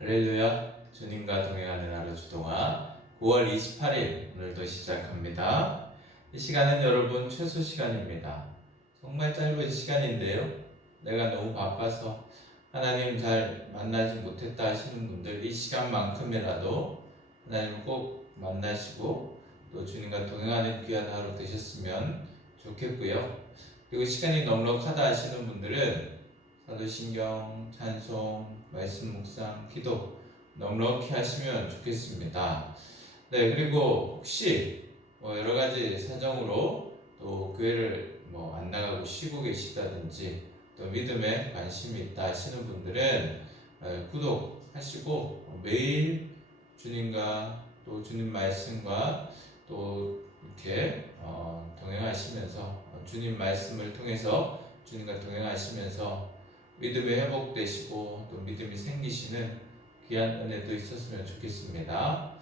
할렐루야 주님과 동행하는 하루 주동화 9월 28일 오늘도 시작합니다. 이 시간은 여러분 최소 시간입니다. 정말 짧은 시간인데요. 내가 너무 바빠서 하나님 잘 만나지 못했다 하시는 분들 이 시간만큼이라도 하나님 꼭 만나시고 또 주님과 동행하는 귀한 하루 되셨으면 좋겠고요. 그리고 시간이 넉넉하다 하시는 분들은 사도신경, 찬송, 말씀 묵상, 기도 넉넉히 하시면 좋겠습니다. 네, 그리고 혹시 뭐 여러 가지 사정으로 또 교회를 뭐 안 나가고 쉬고 계시다든지 또 믿음에 관심이 있다 하시는 분들은 어, 구독하시고 매일 주님과 또 주님 말씀과 또 이렇게 어, 동행하시면서 주님 말씀을 통해서 주님과 동행하시면서 믿음이 회복되시고 또 믿음이 생기시는 귀한 은혜도 있었으면 좋겠습니다.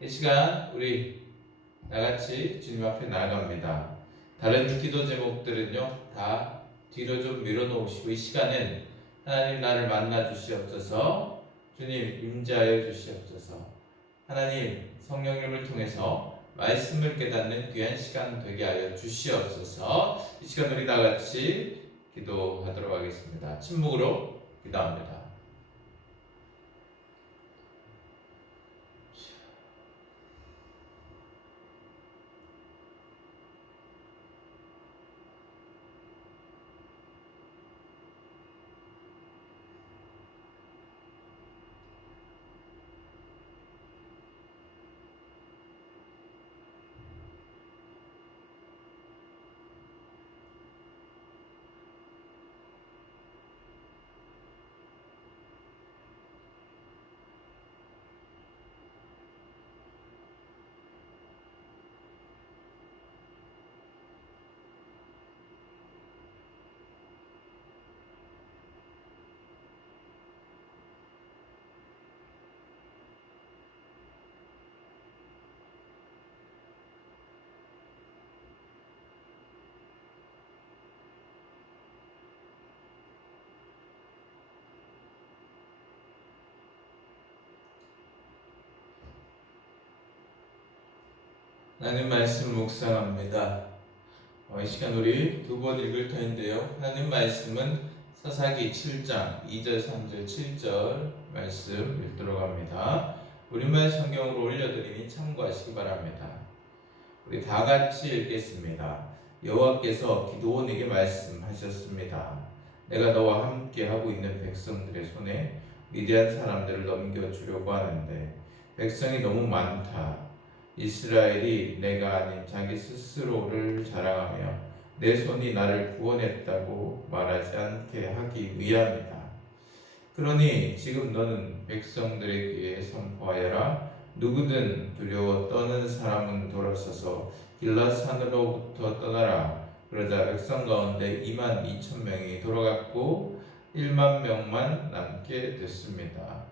이 시간 우리 나같이 주님 앞에 나아갑니다. 다른 기도 제목들은요 다 뒤로 좀 밀어놓으시고 이 시간은 하나님 나를 만나 주시옵소서 주님 임자하여 주시옵소서 하나님 성령님을 통해서 말씀을 깨닫는 귀한 시간 되게 하여 주시옵소서 이 시간 우리 나같이 기도하도록 하겠습니다. 침묵으로 기도합니다. 하나님 말씀 묵상합니다. 어, 이 시간 우리 두 번 읽을 터인데요. 하나님 말씀은 사사기 7장 2절, 3절, 7절 말씀 읽도록 합니다. 우리말 성경으로 올려드리니 참고하시기 바랍니다. 우리 다 같이 읽겠습니다. 여호와께서 기도원에게 말씀하셨습니다. 내가 너와 함께 하고 있는 백성들의 손에 미디안 사람들을 넘겨주려고 하는데 백성이 너무 많다. 이스라엘이 내가 아닌 자기 스스로를 자랑하며 내 손이 나를 구원했다고 말하지 않게 하기 위함이다. 그러니 지금 너는 백성들의 귀에 선포하여라. 누구든 두려워 떠는 사람은 돌아서서 길라산으로부터 떠나라. 그러자 백성 가운데 2만 2천 명이 돌아갔고 1만 명만 남게 됐습니다.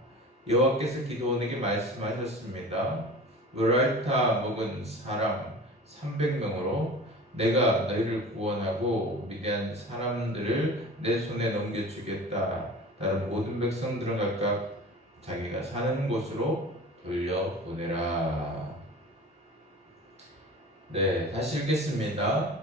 여호와께서 기도원에게 말씀하셨습니다. 물알타 먹은 사람 300명으로 내가 너희를 구원하고 미대한 사람들을 내 손에 넘겨주겠다. 다른 모든 백성들은 각각 자기가 사는 곳으로 돌려보내라. 네, 다시 읽겠습니다.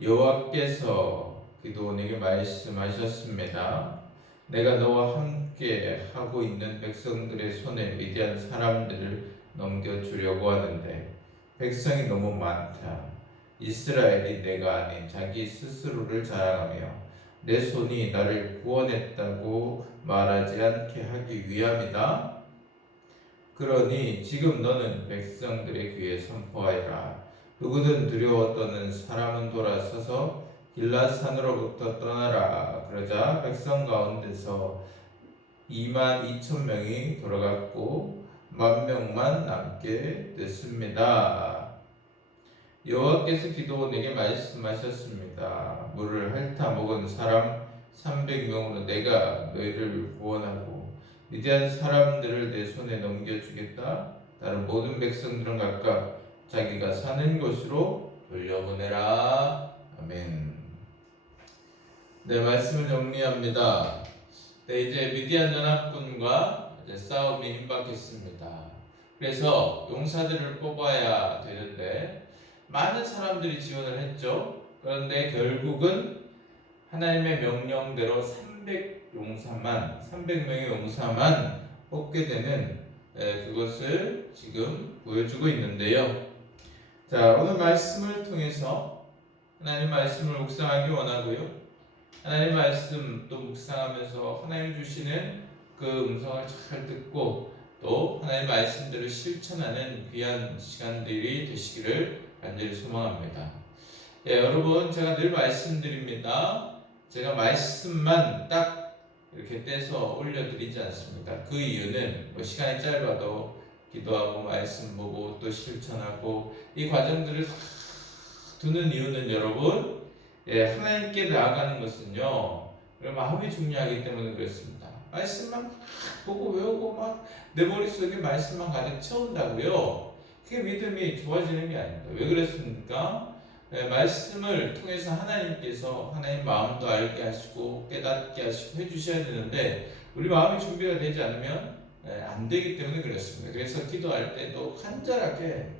여호와께서 기도원에게 말씀하셨습니다. 내가 너와 함께 하고 있는 백성들의 손에 미대한 사람들을 넘겨주려고 하는데 백성이 너무 많다. 이스라엘이 내가 아닌 자기 스스로를 자랑하며 내 손이 나를 구원했다고 말하지 않게 하기 위함이다. 그러니 지금 너는 백성들의 귀에 선포하여라. 누구든 두려워 떠는 사람은 돌아서서 길라산으로부터 떠나라. 그러자 백성 가운데서 2만 2천 명이 돌아갔고 만 명만 남게 됐습니다. 여호와께서 기도원에게 말씀하셨습니다. 물을 핥아 먹은 사람 300명으로 내가 너희를 구원하고 위대한 사람들을 내 손에 넘겨주겠다. 다른 모든 백성들은 각각 자기가 사는 곳으로 돌려보내라. 아멘. 네, 말씀을 정리합니다. 네, 이제 미디안 연합군과 싸움이 임박했습니다. 그래서 용사들을 뽑아야 되는데 많은 사람들이 지원을 했죠. 그런데 결국은 하나님의 명령대로 300 용사만 300명의 용사만 뽑게 되는 에, 그것을 지금 보여주고 있는데요. 자 오늘 말씀을 통해서 하나님 말씀을 묵상하기 원하고요. 하나님 말씀 또 묵상하면서 하나님 주시는 그 음성을 잘 듣고 또 하나님 말씀대로 실천하는 귀한 시간들이 되시기를 간절히 소망합니다. 예, 여러분 제가 늘 말씀드립니다. 제가 말씀만 딱 이렇게 떼서 올려드리지 않습니다. 그 이유는 뭐 시간이 짧아도 기도하고 말씀 보고 또 실천하고 이 과정들을 다 두는 이유는 여러분 예, 하나님께 나아가는 것은요 마음이 중요하기 때문에 그렇습니다. 말씀만 막 보고 외우고 막 내 머릿속에 말씀만 가득 채운다고요. 그게 믿음이 좋아지는 게 아닙니다. 왜 그랬습니까? 예, 말씀을 통해서 하나님께서 하나님 마음도 알게 하시고 깨닫게 하시고 해주셔야 되는데 우리 마음이 준비가 되지 않으면 예, 안 되기 때문에 그렇습니다. 그래서 기도할 때도 간절하게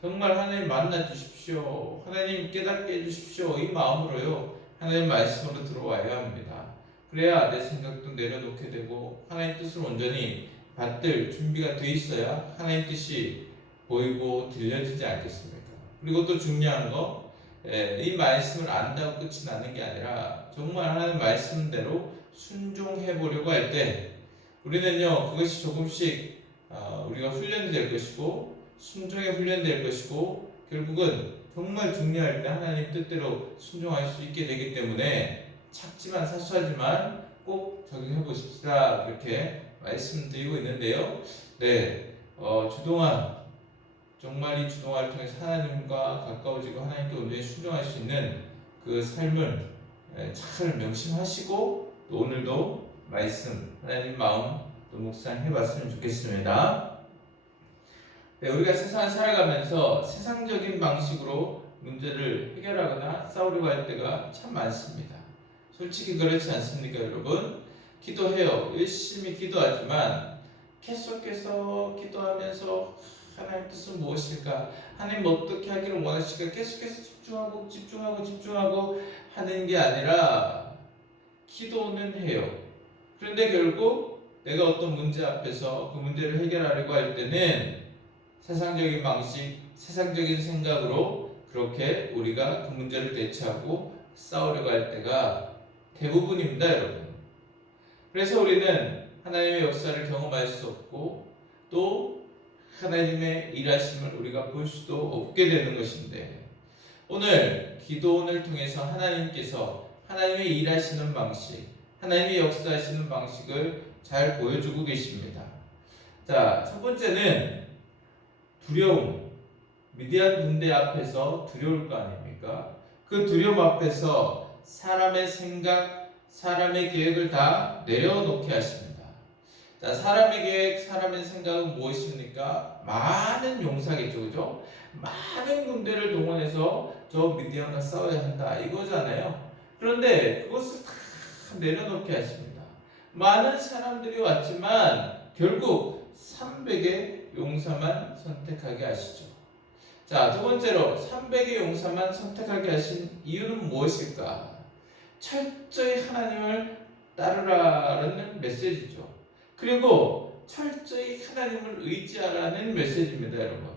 정말 하나님 만나 주십시오. 하나님 깨닫게 해 주십시오. 이 마음으로요. 하나님 말씀으로 들어와야 합니다. 그래야 내 생각도 내려놓게 되고 하나님 뜻을 온전히 받들 준비가 돼 있어야 하나님 뜻이 보이고 들려지지 않겠습니까? 그리고 또 중요한 거, 예, 이 말씀을 안다고 끝이 나는 게 아니라 정말 하나님 말씀대로 순종해 보려고 할 때 우리는요 그것이 조금씩 어, 우리가 훈련될 것이고 순종에 훈련될 것이고 결국은 정말 중요할 때 하나님 뜻대로 순종할 수 있게 되기 때문에 작지만 사소하지만 꼭 적용해 보십시다 그렇게 말씀드리고 있는데요. 네, 어, 주동안 정말 이 주동화를 통해서 하나님과 가까워지고 하나님께 온전히 순종할 수 있는 그 삶을 예, 잘 명심하시고 또 오늘도 말씀 하나님 마음 또 묵상해 봤으면 좋겠습니다. 네, 우리가 세상을 살아가면서 세상적인 방식으로 문제를 해결하거나 싸우려고 할 때가 참 많습니다. 솔직히 그렇지 않습니까, 여러분? 기도해요. 열심히 기도하지만 계속해서 기도하면서 하나님 뜻은 무엇일까? 하나님 어떻게 하기를 원하실까? 계속해서 집중하고 집중하고 집중하고 하는 게 아니라 기도는 해요. 그런데 결국 내가 어떤 문제 앞에서 그 문제를 해결하려고 할 때는 세상적인 방식, 세상적인 생각으로 그렇게 우리가 그 문제를 대처하고 싸우려고 할 때가 대부분입니다, 여러분. 그래서 우리는 하나님의 역사를 경험할 수 없고 또 하나님의 일하심을 우리가 볼 수도 없게 되는 것인데 오늘 기도원을 통해서 하나님께서 하나님의 일하시는 방식, 하나님의 역사하시는 방식을 잘 보여주고 계십니다. 자, 첫 번째는 두려움. 미디안 군대 앞에서 두려울 거 아닙니까? 그 두려움 앞에서 사람의 생각, 사람의 계획을 다 내려놓게 하십니다. 자, 사람의 계획, 사람의 생각은 무엇입니까? 많은 용사겠죠, 그죠? 많은 군대를 동원해서 저 미디안과 싸워야 한다, 이거잖아요. 그런데 그것을 다 내려놓게 하십니다. 많은 사람들이 왔지만 결국 300의 용사만 선택하게 하시죠. 자, 두 번째로 300의 용사만 선택하게 하신 이유는 무엇일까? 철저히 하나님을 따르라는 메시지죠. 그리고 철저히 하나님을 의지하라는 메시지입니다, 여러분.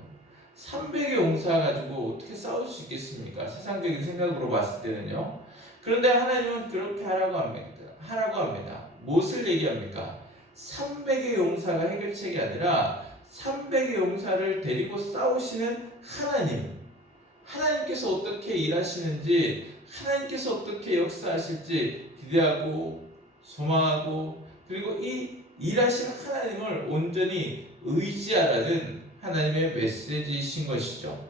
300의 용사 가지고 어떻게 싸울 수 있겠습니까? 세상적인 생각으로 봤을 때는요. 그런데 하나님은 그렇게 하라고 합니다. 하라고 합니다. 무엇을 얘기합니까? 300의 용사가 해결책이 아니라 300의 용사를 데리고 싸우시는 하나님. 하나님께서 어떻게 일하시는지, 하나님께서 어떻게 역사하실지 기대하고 소망하고 그리고 이 일하시는 하나님을 온전히 의지하라는 하나님의 메시지이신 것이죠.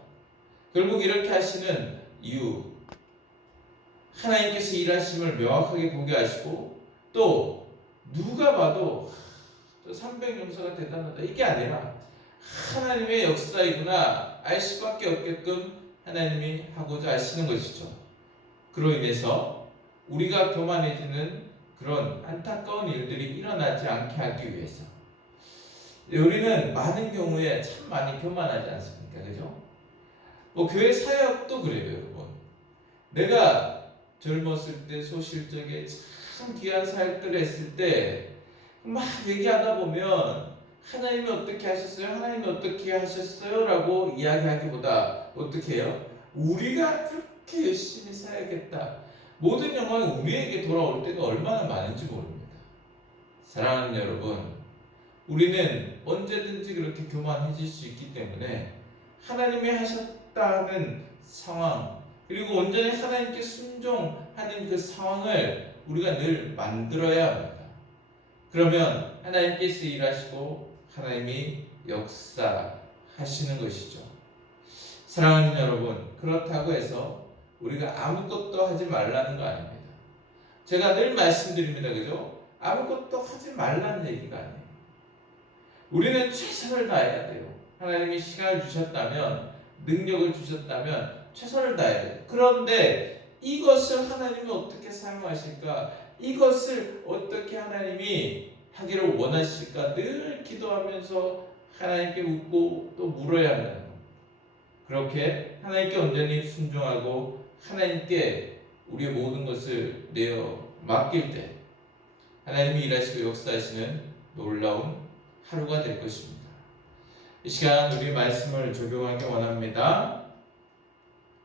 결국 이렇게 하시는 이유, 하나님께서 일하심을 명확하게 보게 하시고 또 누가 봐도 300용사가 대단하다 이게 아니라 하나님의 역사이구나 알 수밖에 없게끔 하나님이 하고자 하시는 것이죠. 그로 인해서 우리가 교만해지는 그런 안타까운 일들이 일어나지 않게 하기 위해서 우리는 많은 경우에 참 많이 교만하지 않습니까? 그죠? 뭐 교회 사역도 그래요, 여러분. 내가 젊었을 때 소실적에 참 귀한 사역들을 했을 때 막 얘기하다 보면 하나님이 어떻게 하셨어요? 하나님이 어떻게 하셨어요? 라고 이야기하기보다 어떻게 해요? 우리가 그렇게 열심히 사역했다. 모든 영광이 우리에게 돌아올 때가 얼마나 많은지 모릅니다. 사랑하는 여러분, 우리는 언제든지 그렇게 교만해질 수 있기 때문에 하나님이 하셨다는 상황, 그리고 온전히 하나님께 순종하는 그 상황을 우리가 늘 만들어야 합니다. 그러면 하나님께서 일하시고 하나님이 역사하시는 것이죠. 사랑하는 여러분, 그렇다고 해서 우리가 아무것도 하지 말라는 거 아닙니다. 제가 늘 말씀드립니다. 그죠? 아무것도 하지 말라는 얘기가 아니에요. 우리는 최선을 다해야 돼요. 하나님이 시간을 주셨다면, 능력을 주셨다면, 최선을 다해야 돼요. 그런데 이것을 하나님이 어떻게 사용하실까? 이것을 어떻게 하나님이 하기를 원하실까? 늘 기도하면서 하나님께 묻고 또 물어야 겁니다. 그렇게 하나님께 온전히 순종하고 하나님께 우리의 모든 것을 내어 맡길 때 하나님이 일하시고 역사하시는 놀라운 하루가 될 것입니다. 이 시간 우리 말씀을 적용하기 원합니다.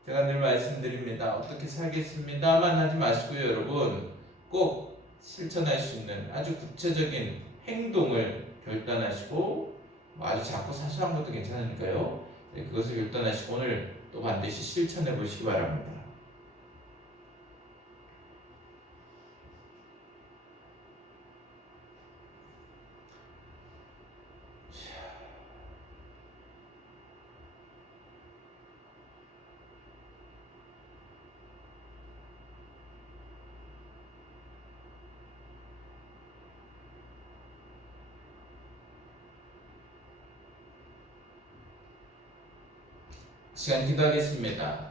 제가 늘 말씀드립니다. 어떻게 살겠습니다만 하지 마시고요, 여러분. 꼭 실천할 수 있는 아주 구체적인 행동을 결단하시고 뭐 아주 작고 사소한 것도 괜찮으니까요. 네, 그것을 결단하시고 오늘 또 반드시 실천해 보시기 바랍니다. 시간 기도하겠습니다.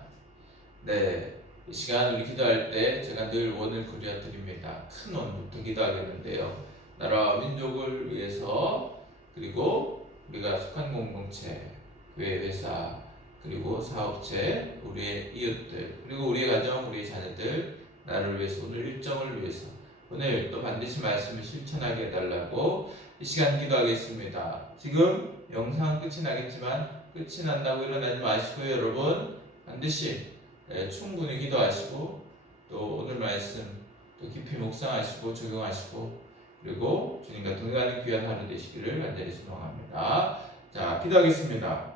네, 이 시간 우리 기도할 때 제가 늘 원을 그려드립니다. 큰 원부터 기도하겠는데요. 나라와 민족을 위해서 그리고 우리가 속한 공동체, 교회 회사, 그리고 사업체, 우리의 이웃들, 그리고 우리의 가정, 우리의 자녀들, 나를 위해서 오늘 일정을 위해서 오늘 또 반드시 말씀을 실천하게 해달라고 이 시간 기도하겠습니다. 지금 영상 끝이 나겠지만 끝이 난다고 일어나지 마시고요, 여러분. 반드시 예, 충분히 기도하시고 또 오늘 말씀 또 깊이 묵상하시고 적용하시고 그리고 주님과 동행하는 귀한 하루 되시기를 간절히 소망합니다. 자, 기도하겠습니다.